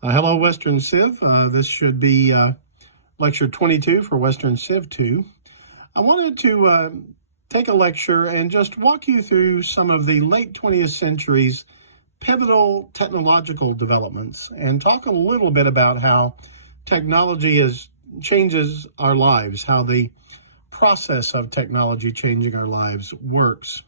Hello, Western Civ. This should be lecture 22 for Western Civ 2. I wanted to take a lecture and just walk you through some of the late 20th century's pivotal technological developments and talk a little bit about how technology changes our lives, how the process of technology changing our lives works.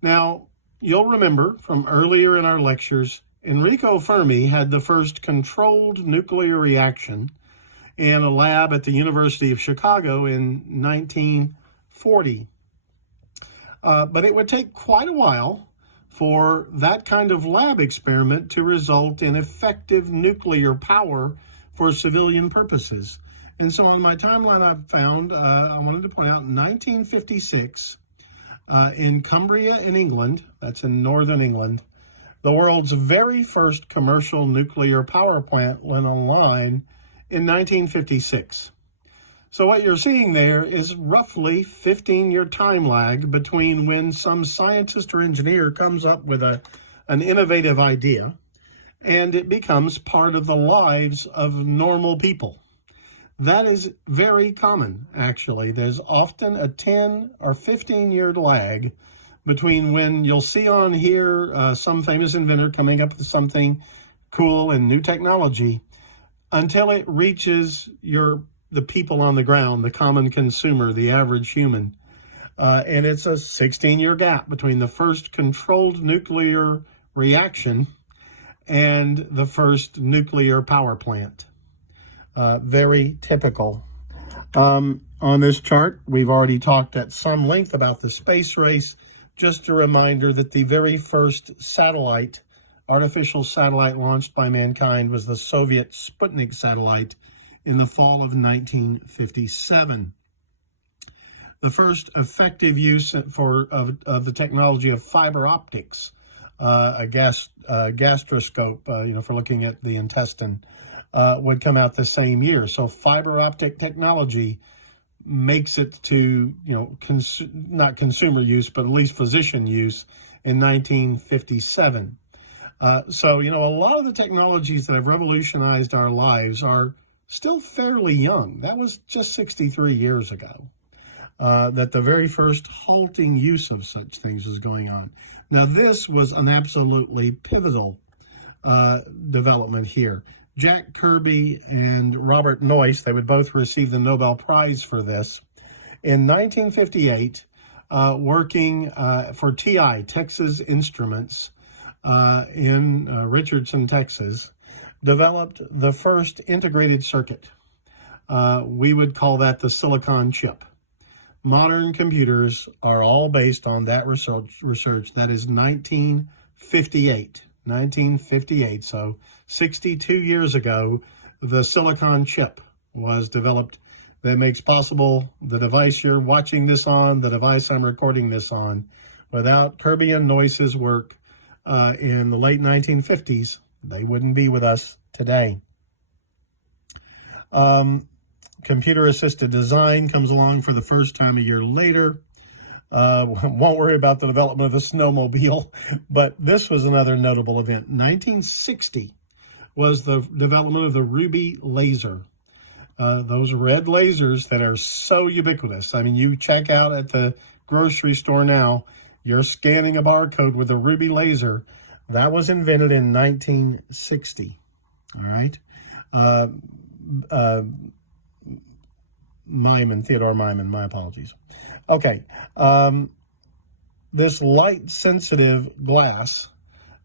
Now, you'll remember from earlier in our lectures, Enrico Fermi had the first controlled nuclear reaction in a lab at the University of Chicago in 1940. But it would take quite a while for that kind of lab experiment to result in effective nuclear power for civilian purposes. And so on my timeline I've found, I wanted to point out 1956, in Cumbria in England, that's in northern England, the world's very first commercial nuclear power plant went online in 1956. So what you're seeing there is roughly 15-year time lag between when some scientist or engineer comes up with an innovative idea and it becomes part of the lives of normal people. That is very common, actually. There's often a 10 or 15-year lag between when you'll see on here some famous inventor coming up with something cool and new technology until it reaches the people on the ground, the common consumer, the average human. And it's a 16-year gap between the first controlled nuclear reaction and the first nuclear power plant. Very typical. On this chart, we've already talked at some length about the space race. Just a reminder that the very first artificial satellite launched by mankind was the Soviet Sputnik satellite in the fall of 1957. The first effective use of the technology of fiber optics, a gastroscope, for looking at the intestine, would come out the same year. So fiber optic technology makes it to, not consumer use, but at least physician use in 1957. So, a lot of the technologies that have revolutionized our lives are still fairly young. That was just 63 years ago that the very first halting use of such things was going on. Now, this was an absolutely pivotal development here. Jack Kirby and Robert Noyce, they would both receive the Nobel Prize for this. In 1958, working for TI, Texas Instruments, in Richardson, Texas, developed the first integrated circuit. We would call that the silicon chip. Modern computers are all based on that research. That is 1958. 1958, so 62 years ago, the silicon chip was developed that makes possible the device you're watching this on, the device I'm recording this on. Without Kirby and Noyce's work in the late 1950s, they wouldn't be with us today. Computer-assisted design comes along for the first time a year later. Won't worry about the development of the snowmobile, but this was another notable event. 1960 was the development of the Ruby laser. Those red lasers that are so ubiquitous. I mean, you check out at the grocery store now, you're scanning a barcode with a Ruby laser. That was invented in 1960. All right. Theodore Myman, my apologies. Okay, this light-sensitive glass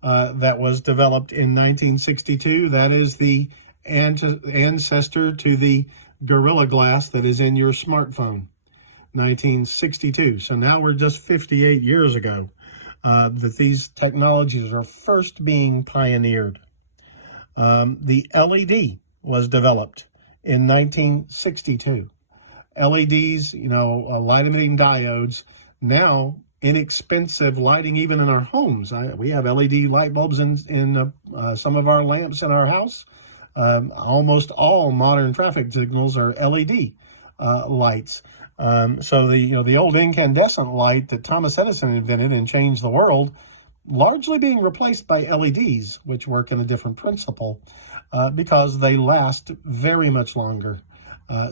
that was developed in 1962, that is the ancestor to the Gorilla Glass that is in your smartphone, 1962. So now we're just 58 years ago that these technologies are first being pioneered. The LED was developed in 1962. LEDs, light-emitting diodes, now inexpensive lighting even in our homes. We have LED light bulbs in some of our lamps in our house. Almost all modern traffic signals are LED lights. So the old incandescent light that Thomas Edison invented and changed the world, largely being replaced by LEDs, which work in a different principle, because they last very much longer.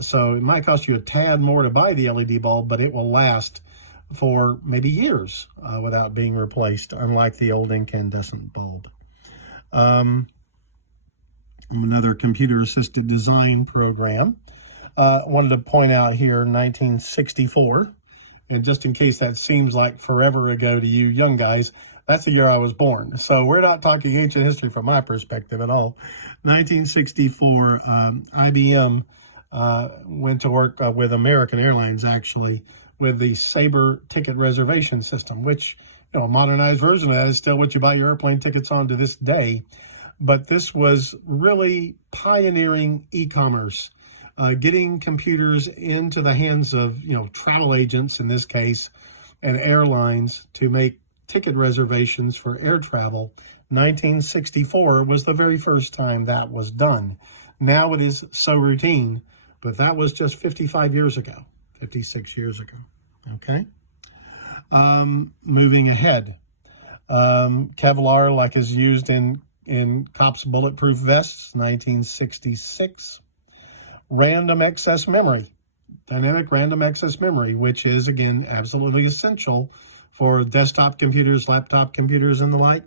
So it might cost you a tad more to buy the LED bulb, but it will last for maybe years without being replaced, unlike the old incandescent bulb. Another computer-assisted design program. Wanted to point out here 1964, and just in case that seems like forever ago to you young guys, that's the year I was born. So we're not talking ancient history from my perspective at all. 1964, IBM went to work with American Airlines, actually, with the Sabre ticket reservation system, which, a modernized version of that is still what you buy your airplane tickets on to this day. But this was really pioneering e-commerce, getting computers into the hands of, travel agents in this case, and airlines to make ticket reservations for air travel. 1964 was the very first time that was done. Now it is so routine, but that was just 55 years ago, 56 years ago. Okay. Moving ahead. Kevlar, like is used in cops' bulletproof vests, 1966. Random access memory, dynamic random access memory, which is, again, absolutely essential for desktop computers, laptop computers, and the like,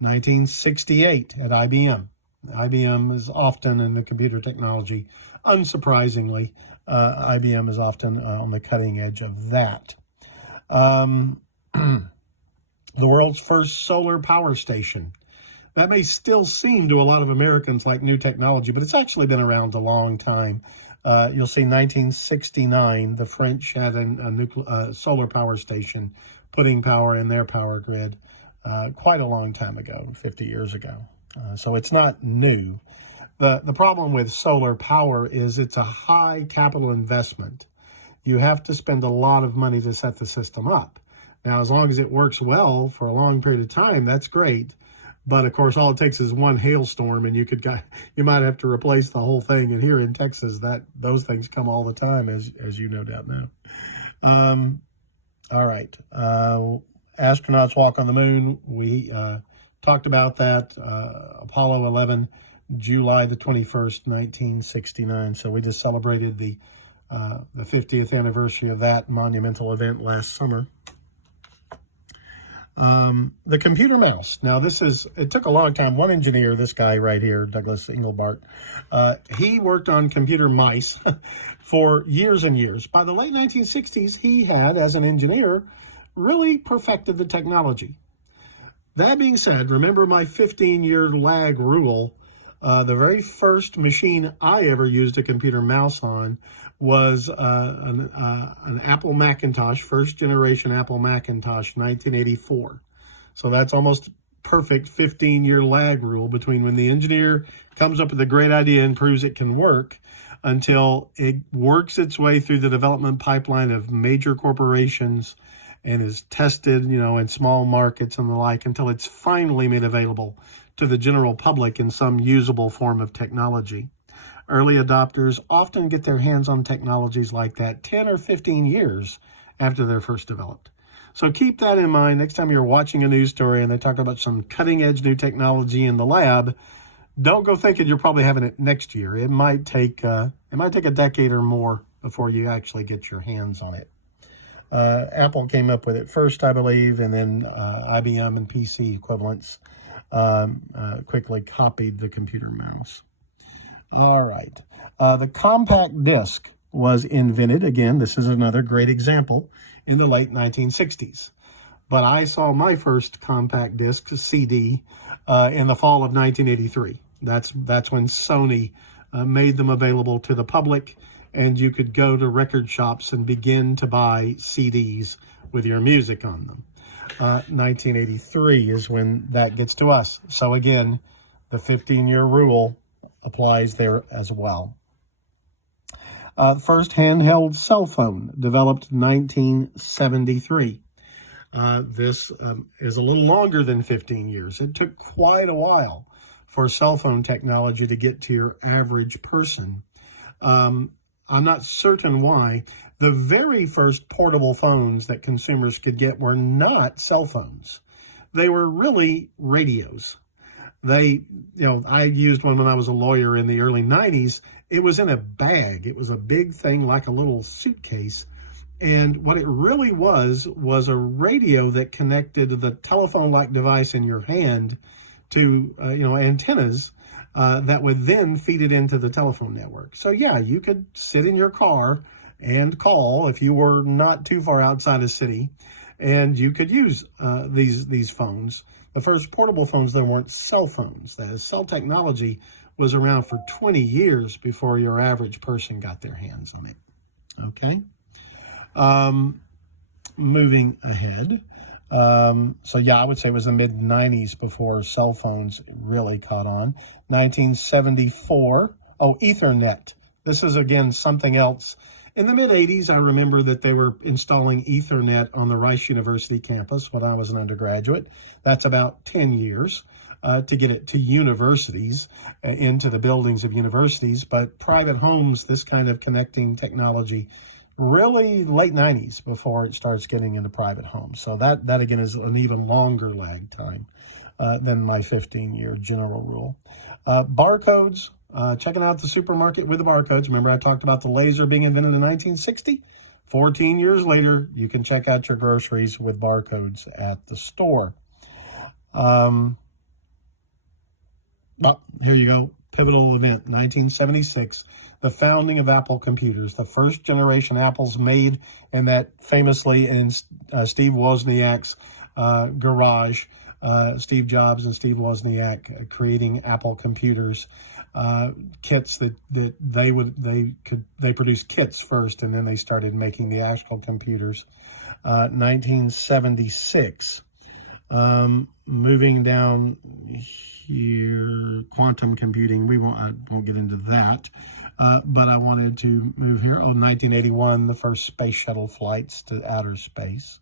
1968 at IBM. IBM is often in the computer technology. Unsurprisingly, IBM is often on the cutting edge of that. The world's first solar power station. That may still seem to a lot of Americans like new technology, but it's actually been around a long time. You'll see 1969, the French had a solar power station putting power in their power grid quite a long time ago, 50 years ago. So it's not new. The problem with solar power is it's a high capital investment. You have to spend a lot of money to set the system up. Now, as long as it works well for a long period of time, that's great. But of course, all it takes is one hailstorm, and you might have to replace the whole thing. And here in Texas, those things come all the time, as you no doubt know. All right, astronauts walk on the moon. We talked about that. Apollo 11, July the 21st, 1969. So we just celebrated the 50th anniversary of that monumental event last summer. The computer mouse. Now, it took a long time. One engineer, this guy right here, Douglas Engelbart, he worked on computer mice for years and years. By the late 1960s, he had, as an engineer, really perfected the technology. That being said, remember my 15-year lag rule. The very first machine I ever used a computer mouse on was an Apple Macintosh, first generation Apple Macintosh, 1984. So that's almost perfect 15-year lag rule between when the engineer comes up with a great idea and proves it can work until it works its way through the development pipeline of major corporations and is tested, in small markets and the like, until it's finally made available to the general public in some usable form of technology. Early adopters often get their hands on technologies like that 10 or 15 years after they're first developed. So keep that in mind next time you're watching a news story and they talk about some cutting-edge new technology in the lab. Don't go thinking you're probably having it next year. It might take a decade or more before you actually get your hands on it. Apple came up with it first, I believe, and then IBM and PC equivalents quickly copied the computer mouse. All right. The compact disc was invented. Again, this is another great example in the late 1960s. But I saw my first compact disc CD in the fall of 1983. That's when Sony made them available to the public, and you could go to record shops and begin to buy CDs with your music on them. 1983 is when that gets to us. So again, the 15-year rule applies there as well. First handheld cell phone developed 1973. This is a little longer than 15 years. It took quite a while for cell phone technology to get to your average person. I'm not certain why. The very first portable phones that consumers could get were not cell phones. they were really radios. I used one when I was a lawyer in the early 90s. It was in a bag. It was a big thing like a little suitcase. And what it really was a radio that connected the telephone-like device in your hand to, antennas that would then feed it into the telephone network. So yeah, you could sit in your car and call if you were not too far outside a city, and you could use these phones. The first portable phones, there weren't cell phones. The cell technology was around for 20 years before your average person got their hands on it. Okay. Moving ahead. So yeah, I would say it was the mid-90s before cell phones really caught on. 1974. Oh, Ethernet. This is, again, something else. In the mid-80s, I remember that they were installing Ethernet on the Rice University campus when I was an undergraduate. That's about 10 years to get it to universities, into the buildings of universities. But private homes, this kind of connecting technology, really late 90s before it starts getting into private homes. So that again, is an even longer lag time than my 15-year general rule. Barcodes. Checking out the supermarket with the barcodes. Remember I talked about the laser being invented in 1960? 14 years later, you can check out your groceries with barcodes at the store. Here you go. Pivotal event, 1976. The founding of Apple computers. The first generation Apples made, and that famously in Steve Wozniak's garage. Steve Jobs and Steve Wozniak creating Apple computers. Kits that they produced kits first, and then they started making the actual computers. 1976. Moving down here, quantum computing. I won't get into that, but I wanted to move here. 1981, the first space shuttle flights to outer space.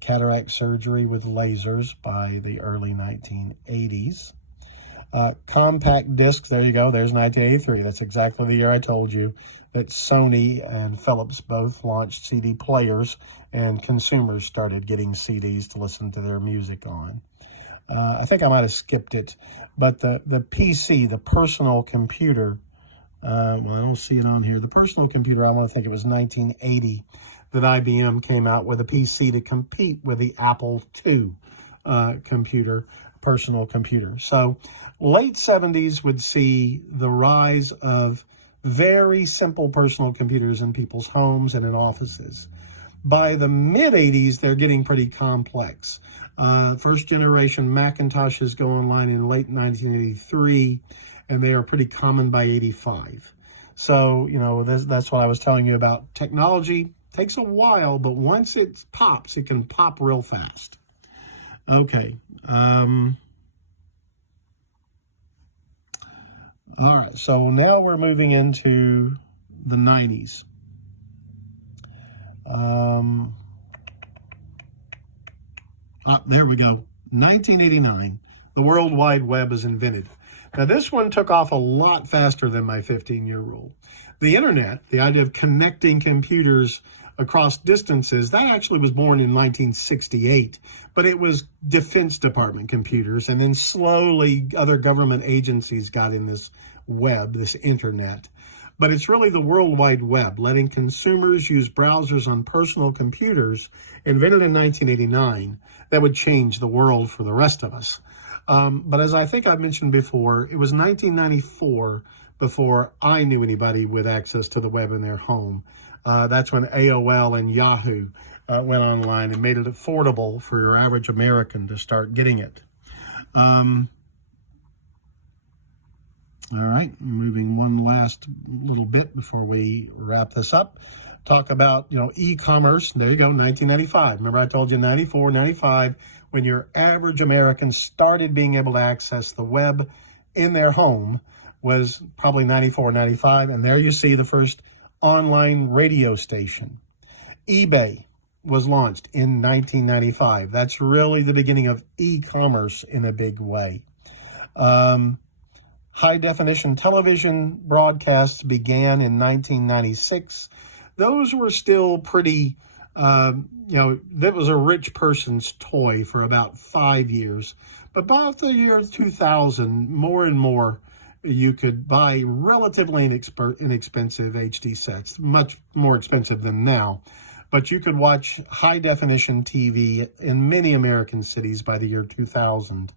Cataract surgery with lasers by the early 1980s. Compact discs, there you go, there's 1983. That's exactly the year I told you that Sony and Philips both launched CD players, and consumers started getting CDs to listen to their music on. I think I might have skipped it, but the PC, the personal computer, I don't see it on here. The personal computer, I want to think it was 1980 that IBM came out with a PC to compete with the Apple II personal computer. So late 70s would see the rise of very simple personal computers in people's homes and in offices. By the mid-80s, they're getting pretty complex. First generation Macintoshes go online in late 1983, and they are pretty common by 85. So, that's what I was telling you about. Technology takes a while, but once it pops, it can pop real fast. Okay. All right, so now we're moving into the 90s. There we go. 1989, the World Wide Web is invented. Now, this one took off a lot faster than my 15-year rule. The internet, the idea of connecting computers across distances, that actually was born in 1968, but it was Defense Department computers, and then slowly other government agencies got in this web, this internet. But it's really the World Wide Web, letting consumers use browsers on personal computers, invented in 1989, that would change the world for the rest of us. But as I think I mentioned before, it was 1994 before I knew anybody with access to the web in their home. That's when AOL and Yahoo went online and made it affordable for your average American to start getting it. All right, moving one last little bit before we wrap this up. Talk about, e-commerce. There you go, 1995. Remember I told you 94, 95, when your average American started being able to access the web in their home was probably 94, 95. And there you see the first online radio station. eBay was launched in 1995. That's really the beginning of e-commerce in a big way. High-definition television broadcasts began in 1996. Those were still pretty That was a rich person's toy for about 5 years. But by the year 2000, more and more, you could buy relatively inexpensive HD sets, much more expensive than now. But you could watch high-definition TV in many American cities by the year 2000.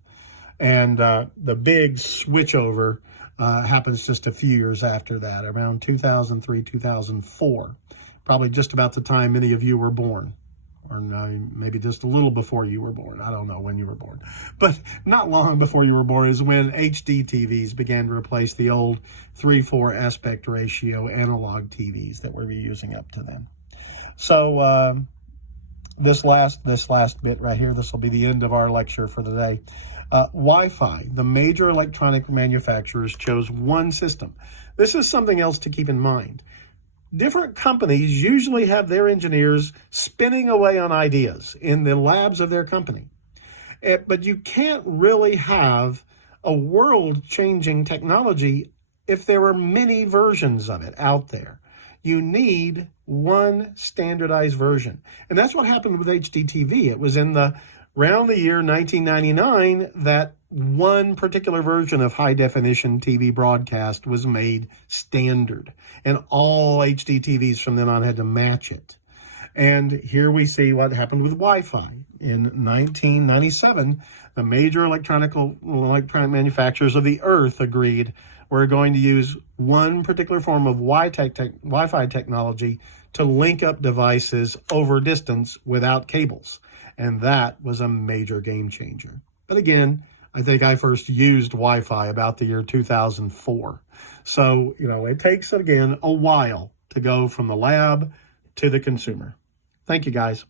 And the big switchover happens just a few years after that, around 2003, 2004. Probably just about the time many of you were born. Or maybe just a little before you were born. I don't know when you were born. But not long before you were born is when HD TVs began to replace the old 3:4 aspect ratio analog TVs that we were using up to then. So this last bit right here, this will be the end of our lecture for the day. Wi-Fi, the major electronic manufacturers chose one system. This is something else to keep in mind. Different companies usually have their engineers spinning away on ideas in the labs of their company. But you can't really have a world-changing technology if there are many versions of it out there. You need one standardized version. And that's what happened with HDTV. It was around the year 1999 that one particular version of high-definition TV broadcast was made standard. And all HD TVs from then on had to match it. And here we see what happened with Wi-Fi. In 1997, the major electronic manufacturers of the earth agreed we're going to use one particular form of Wi-Fi technology to link up devices over distance without cables. And that was a major game changer. But again, I think I first used Wi-Fi about the year 2004. So, it takes, again, a while to go from the lab to the consumer. Thank you, guys.